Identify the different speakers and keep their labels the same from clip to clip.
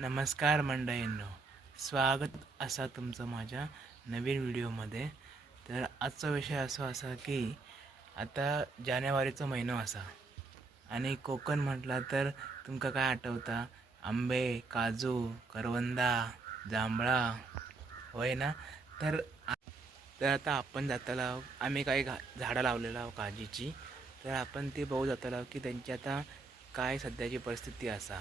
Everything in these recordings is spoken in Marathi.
Speaker 1: नमस्कार मंडळींनो. स्वागत असा तुमचं माझ्या नवीन व्हिडिओमध्ये. तर आजचा विषय असो असा की आता जानेवारीचा महिनो असा. आणि कोकण म्हटला तर तुमका काय आठवता? आंबे काजू करवंदा जांभळा होय ना? तर तर आता आपण जाताला आम्ही काही घा झाडं लावलेलं आहोत काजीची. तर आपण ती बघू जाताला की त्यांची आता काय सध्याची परिस्थिती असा.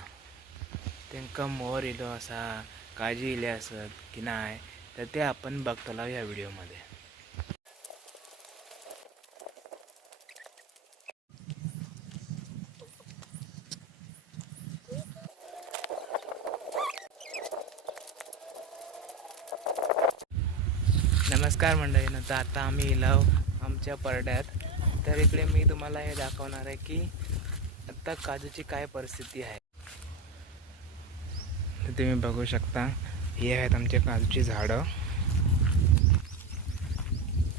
Speaker 1: तांकां मोर येयलो असा काळजी इले असत की नाय तर ते आपण बघतलो या व्हिडिओमध्ये. नमस्कार मंडळीनं तर आता आम्ही इलाव आमच्या परड्यात. तर इकडे मी तुम्हाला हे दाखवणार आहे की आत्ता काजूची काय परिस्थिती आहे. तर तुम्ही बघू शकता. हे आहेत आमचे काजूची झाडं.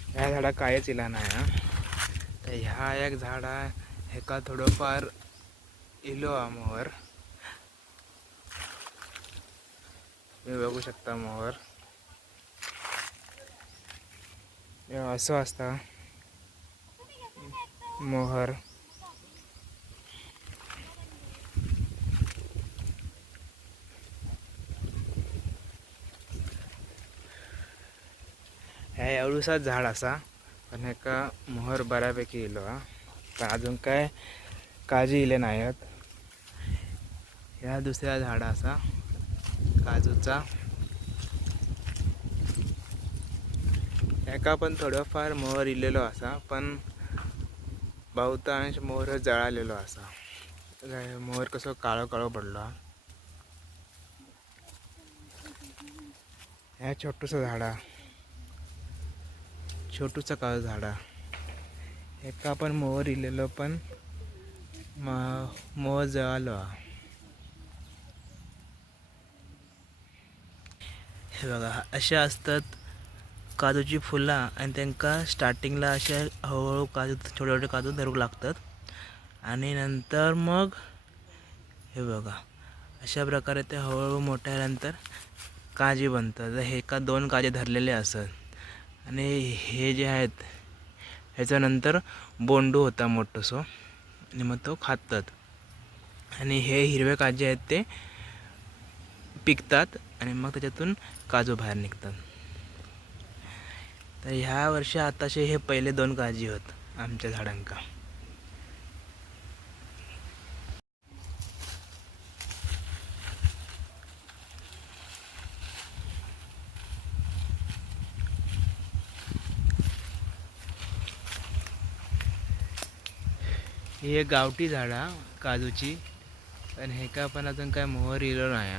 Speaker 1: ह्या झाडा कायच इला नाही हा. तर ह्या एक झाडा हेका थोडंफार इलो हा मोहर तुम्ही बघू शकता मोहर असं असता. मोहर. ह्या एवढूसाच झाड असा. पण हेका मोहर बऱ्यापैकी इलो हा. पण अजून काय काजू इले नाहीत ह्या दुसऱ्या झाडा असा काजूचा. हेका पण थोडंफार मोहर इलेलो असा पण बहुतांश मोहर जळालेलो असा. मोहर कसो काळो काळो पडलो हा. ह्या छोटूसं झाडा. छोटूचं काळ झाडा. एका पण मोहर इलेलो पण मोह जळालो हा. हे बघा असे असतात काजूची फुलं आणि त्यांका स्टार्टिंगला असे हळूहळू काजू छोटे छोटे काजू धरूक लागतात. आणि नंतर मग हे बघा अशा प्रकारे ते हळूहळू मोठ्या काजी बनतात. हे का दोन काजे धरलेले असत. आणि हे जे आहेत ह्याच्यानंतर बोंडू होता मोठंसं. आणि मग तो खातात. आणि हे हिरवे काजे आहेत ते पिकतात आणि मग त्याच्यातून काजू बाहेर निघतात. तर ह्या वर्षी आताशे हे पहिले दोन काजी होत आमच्या झाडांका. ही एक गावठी झाडा काजूची. पण हे का पण अजून काय मोहर इलो नाही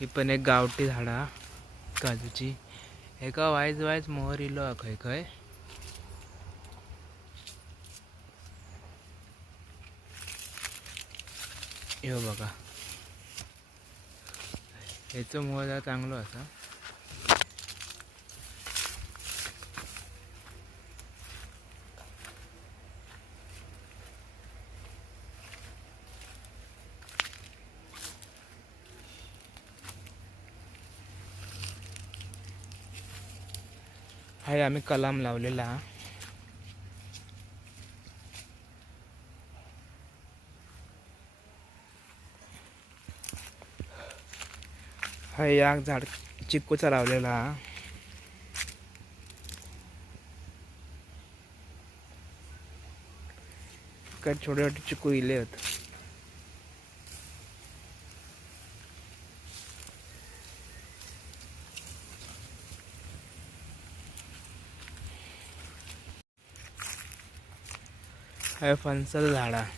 Speaker 1: ही. पण एक गावठी झाडा काजूची. एका वायज वायज मोहर इलो हा खंय खंय. यो बघा. हेचो मोहर चांगलो असा. हाय आम्ही कलाम लावलेला हा. या झाड चिक्कूचा लावलेला काय छोटे छोटे चिक्कू इले होत हा फणसाचं झाड आहे.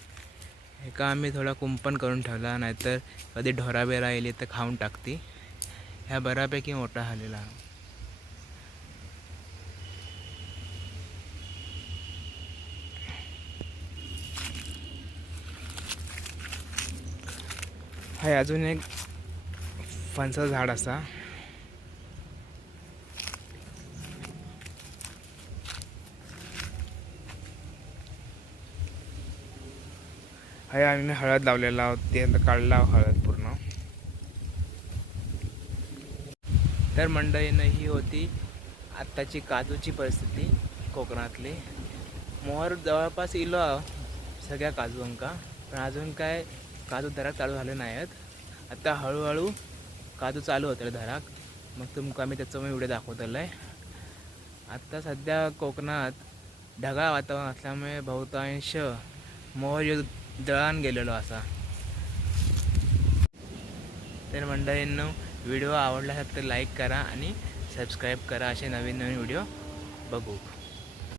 Speaker 1: एका आम्ही थोडा कुंपण करून ठेवला नाहीतर कधी ढोराबेरा येली तर खाऊन टाकती. ह्या बऱ्यापैकी मोठा झालेला हा. अजून एक फणसाचं झाड असा. हाय आम्ही हळद लावलेला आहोत. ते काढला हळद पूर्ण. तर मंडळीनं ही होती आत्ताची काजूची परिस्थिती कोकणातली. मोहर जवळपास इलो सगळ्या काजूंका पण अजून काय काजू दराक चालू झाले नाही आहेत आता हळूहळू काजू चालू होतले दराक मग तुमका आम्ही त्याचं मी व्हिडिओ दाखवतलो आहे आत्ता सध्या कोकणात ढगाळ वातावरण असल्यामुळे बहुतांश मोहर ह्यो जळान गेलेलो असा तर मंडळींनो व्हिडिओ आवडला असेल तर लाईक करा आणि सबस्क्राईब करा असे नवीन नवीन व्हिडिओ बघू